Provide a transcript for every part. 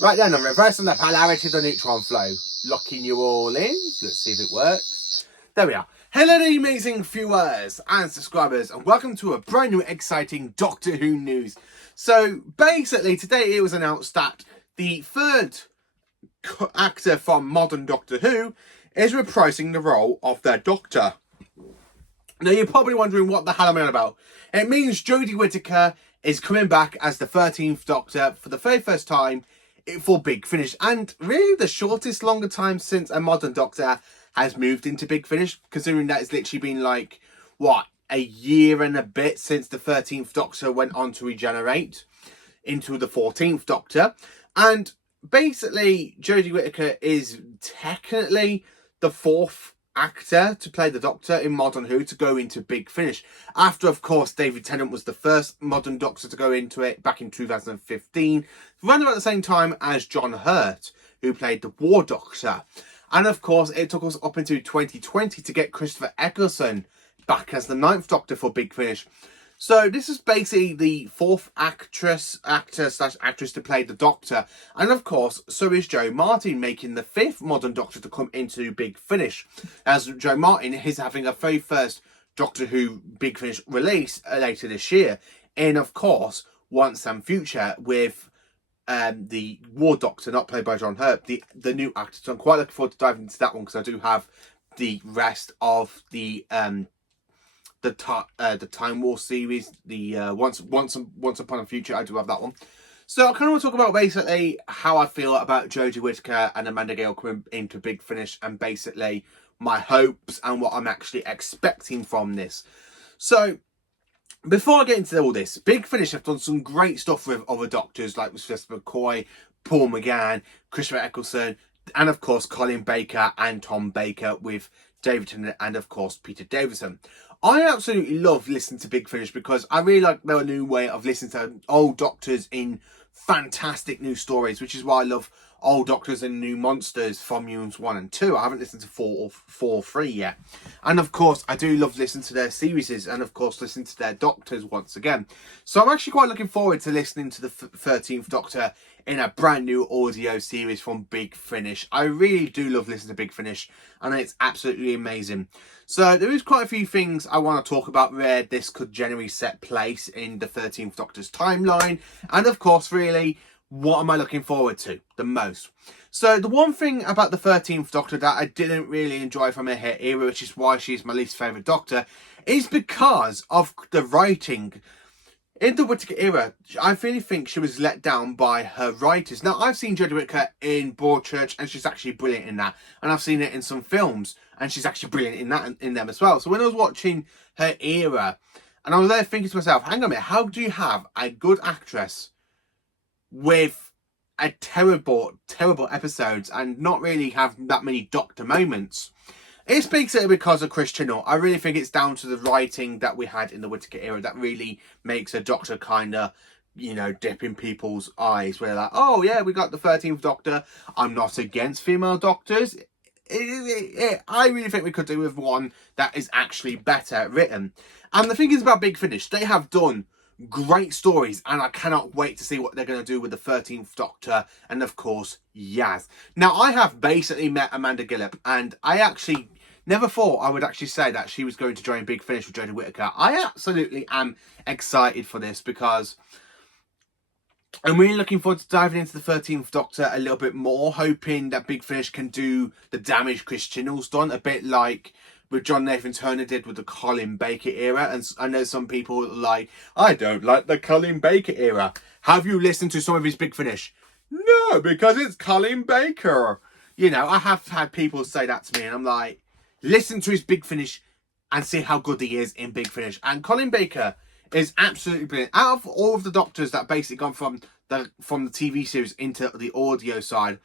Right then, I'm reversing the polarity of the neutron flow, locking you all in. Let's see if it works. There we are. Hello there, amazing viewers and subscribers, and welcome to a brand new exciting Doctor Who news. So basically, today it was announced that the third actor from modern Doctor Who is reprising the role of their Doctor. Now you're probably wondering what the hell I'm on about. It means Jodie Whittaker is coming back as the 13th Doctor for the very first time for Big Finish, and really the shortest longer time since a modern Doctor has moved into Big Finish, considering that it's literally been like, what, a year and a bit since the 13th Doctor went on to regenerate into the 14th Doctor. And basically Jodie Whittaker is technically the fourth actor to play the Doctor in Modern Who to go into Big Finish, after of course David Tennant was the first modern Doctor to go into it back in 2015, around about the same time as John Hurt, who played the War Doctor. And of course it took us up into 2020 to get Christopher Eccleston back as the 9th Doctor for Big Finish. So this is basically the fourth actor slash actress to play the Doctor. And of course, so is Jo Martin, making the fifth modern Doctor to come into Big Finish, as Jo Martin is having a very first Doctor Who Big Finish release later this year, in of course Once and Future, with the War Doctor, not played by John Hurt, the new actor. So I'm quite looking forward to diving into that one, because I do have the rest of the Time War series, the Once Upon a Future. I do have that one. So I kind of want to talk about basically how I feel about Jodie Whittaker and Amanda Gale coming into Big Finish, and basically my hopes and what I'm actually expecting from this. So before I get into all this, Big Finish have done some great stuff with other Doctors, like with Christopher McCoy, Paul McGann, Christopher Eccleston, and of course Colin Baker and Tom Baker, with David Tennant and of course Peter Davison. I absolutely love listening to Big Finish because I really like their new way of listening to old Doctors in fantastic new stories, which is why I love Old Doctors and New Monsters from Volumes 1 and 2. I haven't listened to 4 or 3 yet. And of course, I do love listening to their series and of course listening to their Doctors once again. So I'm actually quite looking forward to listening to the 13th Doctor in a brand new audio series from Big Finish. I really do love listening to Big Finish, and it's absolutely amazing. So there is quite a few things I want to talk about where this could generally set place in the 13th Doctor's timeline, and of course really what am I looking forward to the most. So the one thing about the 13th Doctor that I didn't really enjoy from her era, which is why she's my least favourite Doctor, is because of the writing. In the Whittaker era, I really think she was let down by her writers. Now, I've seen Jodie Whittaker in Broadchurch, and she's actually brilliant in that. And I've seen it in some films, and she's actually brilliant in that, in them as well. So when I was watching her era, and I was there thinking to myself, hang on a minute, how do you have a good actress with a terrible episodes and not really have that many Doctor moments? It's basically because of Chris Chibnall. I really think it's down to the writing that we had in the Whittaker era that really makes a Doctor kind of, you know, dip in people's eyes, where they're like, oh yeah, we got the 13th Doctor. I'm not against female Doctors. I really think we could do with one that is actually better written. And the thing is about Big Finish, they have done great stories, and I cannot wait to see what they're going to do with the 13th Doctor and of course Yaz. Now, I have basically met Amanda Gillip, and I actually never thought I would actually say that she was going to join Big Finish with Jodie Whittaker. I absolutely am excited for this because I'm really looking forward to diving into the 13th Doctor a little bit more, hoping that Big Finish can do the damage Chris Chibnall's done, a bit like with John Nathan Turner did with the Colin Baker era. And I know some people are like, I don't like the Colin Baker era. Have you listened to some of his Big Finish? No, because it's Colin Baker. You know, I have had people say that to me, and I'm like, listen to his Big Finish and see how good he is in Big Finish. And Colin Baker is absolutely brilliant. Out of all of the Doctors that basically gone from the TV series into the audio side,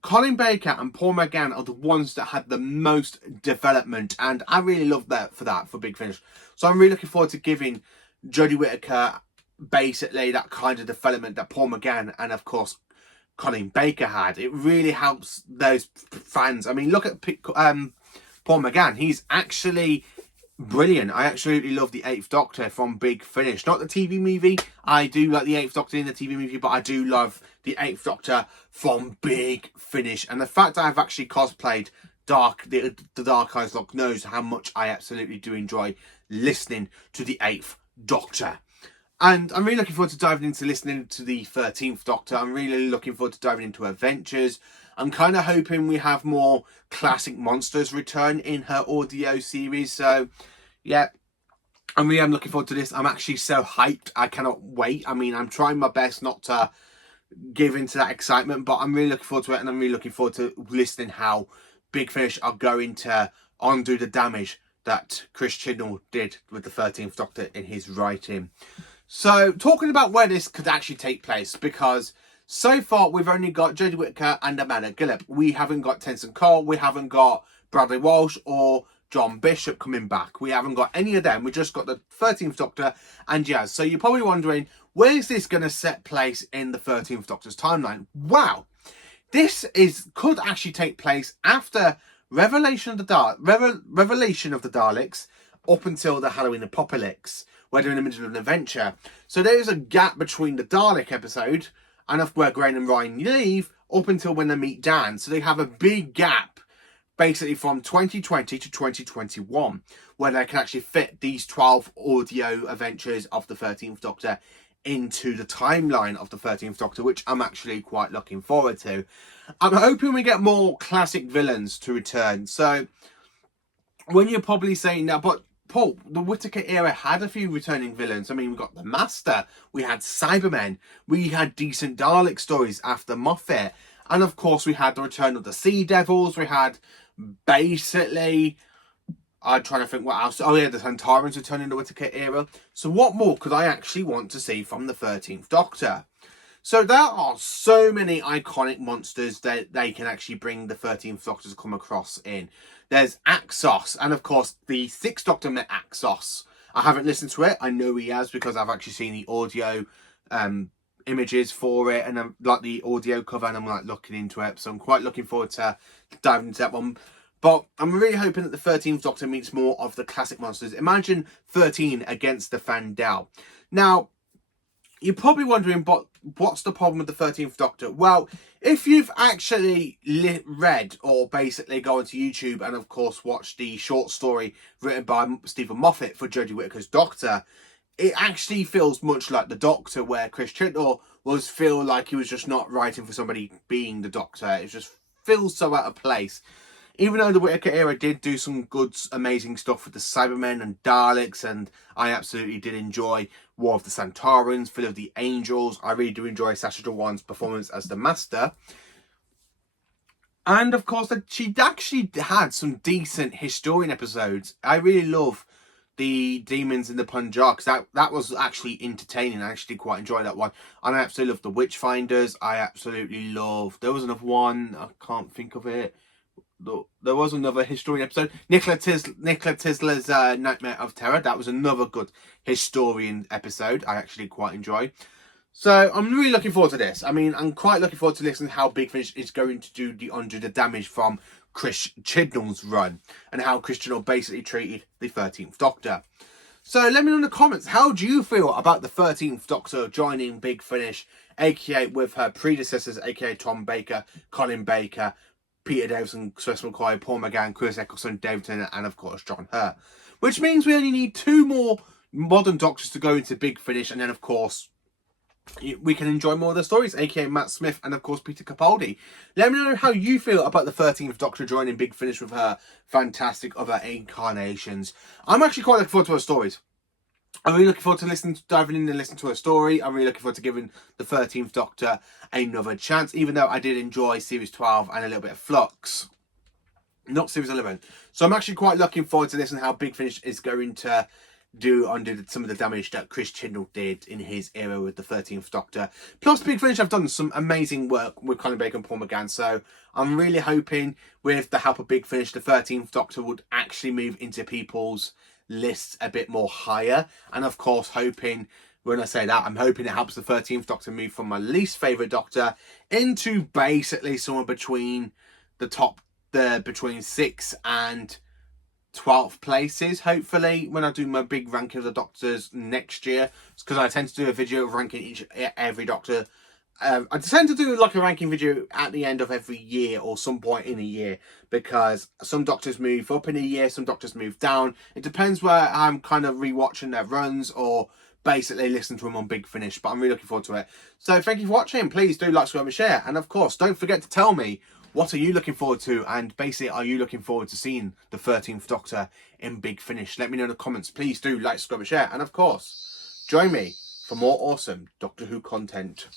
Colin Baker and Paul McGann are the ones that had the most development, and I really love that for Big Finish. So I'm really looking forward to giving Jodie Whittaker basically that kind of development that Paul McGann and of course Colin Baker had. It really helps those fans. I mean, look at Paul McGann. He's actually brilliant. I absolutely love the Eighth Doctor from Big Finish. Not the TV movie. I do like the Eighth Doctor in the TV movie, but I do love the Eighth Doctor from Big Finish. And the fact that I've actually cosplayed the Dark Eyes Lock knows how much I absolutely do enjoy listening to the Eighth Doctor. And I'm really looking forward to diving into listening to the 13th Doctor. I'm really looking forward to diving into adventures. I'm kind of hoping we have more classic monsters return in her audio series. So, yeah, I'm looking forward to this. I'm actually so hyped. I cannot wait. I mean, I'm trying my best not to give into that excitement, but I'm really looking forward to it. And I'm really looking forward to listening how Big Finish are going to undo the damage that Chris Chibnall did with the 13th Doctor in his writing. So, talking about where this could actually take place, because so far we've only got Jodie Whittaker and Amanda Gillip. We haven't got Tenzin Cole, we haven't got Bradley Walsh or John Bishop coming back. We haven't got any of them. We just got the 13th Doctor and Jazz. So you're probably wondering, where is this going to set place in the 13th Doctor's timeline? Wow, this could actually take place after Revelation of the Daleks up until the Halloween Apocalypse, where they're in the middle of an adventure. So there is a gap between the Dalek episode and of where Grain and Ryan leave up until when they meet Dan. So they have a big gap basically from 2020 to 2021 where they can actually fit these 12 audio adventures of the 13th Doctor into the timeline of the 13th Doctor, which I'm actually quite looking forward to. I'm hoping we get more classic villains to return. So when you're probably saying that, but Paul, the Whittaker era had a few returning villains. I mean, we got the Master, we had Cybermen, we had decent Dalek stories after Moffat, and of course we had the return of the Sea Devils. We had basically, I'm trying to think what else. Oh yeah, the Centaurans returning the Whittaker era. So what more could I actually want to see from the 13th Doctor? So there are so many iconic monsters that they can actually bring the 13th Doctor to come across in. There's Axos, and of course the 6th Doctor met Axos. I haven't listened to it. I know he has because I've actually seen the audio images for it, and I'm like the audio cover, and I'm like looking into it. So I'm quite looking forward to diving into that one. But I'm really hoping that the 13th Doctor meets more of the classic monsters. Imagine 13 against the Fandel. Now, you're probably wondering, but what's the problem with the 13th Doctor? Well, if you've actually read or basically go onto YouTube and, of course, watched the short story written by Stephen Moffat for Jodie Whittaker's Doctor, it actually feels much like the Doctor, where Chris Chibnall feel like he was just not writing for somebody being the Doctor. It just feels so out of place. Even though the Whittaker era did do some good, amazing stuff with the Cybermen and Daleks, and I absolutely did enjoy War of the Centaurans, Fill of the Angels. I really do enjoy Sacha Dhawan's performance as the Master. And of course, she actually had some decent historian episodes. I really love the Demons in the Punjab, because that was actually entertaining. I actually quite enjoyed that one. And I absolutely love the Witchfinders. I absolutely love... There was another one, I can't think of it. There was another historian episode. Nicola Tesla's Nightmare of Terror. That was another good historian episode. I actually quite enjoy. So I'm really looking forward to this. I mean, I'm quite looking forward to listening to how Big Finish is going to undo the damage from Chris Chibnall's run, and how Chris Chibnall basically treated the 13th Doctor. So let me know in the comments, how do you feel about the 13th Doctor joining Big Finish, aka with her predecessors, aka Tom Baker, Colin Baker, Peter Davison, Sylvester McCoy, Paul McGann, Chris Eccleston, David Tennant, and of course John Hurt. Which means we only need 2 more modern Doctors to go into Big Finish, and then of course we can enjoy more of the stories, aka Matt Smith and of course Peter Capaldi. Let me know how you feel about the 13th Doctor joining Big Finish with her fantastic other incarnations. I'm actually quite looking forward to her stories. I'm really looking forward to diving in and listening to her story. I'm really looking forward to giving the 13th Doctor another chance, even though I did enjoy Series 12 and a little bit of Flux. Not Series 11. So I'm actually quite looking forward to this and how Big Finish is going to undo some of the damage that Chris Chibnall did in his era with the 13th Doctor. Plus, Big Finish have done some amazing work with Colin Baker and Paul McGann. So I'm really hoping with the help of Big Finish, the 13th Doctor would actually move into people's lists a bit more higher. And of course, hoping, when I say that, I'm hoping it helps the 13th Doctor move from my least favourite Doctor into basically somewhere between the top, between 6 and 12th places, hopefully, when I do my big ranking of the Doctors next year. It's because I tend to do a video of ranking every Doctor. I tend to do like a ranking video at the end of every year or some point in a year, because some Doctors move up in a year, some Doctors move down. It depends where I'm kind of rewatching their runs or basically listen to them on Big Finish, but I'm really looking forward to it. So thank you for watching. Please do like, subscribe and share, and of course don't forget to tell me, what are you looking forward to, and basically are you looking forward to seeing the 13th Doctor in Big Finish? Let me know in the comments. Please do like, subscribe and share, and of course join me for more awesome Doctor Who content.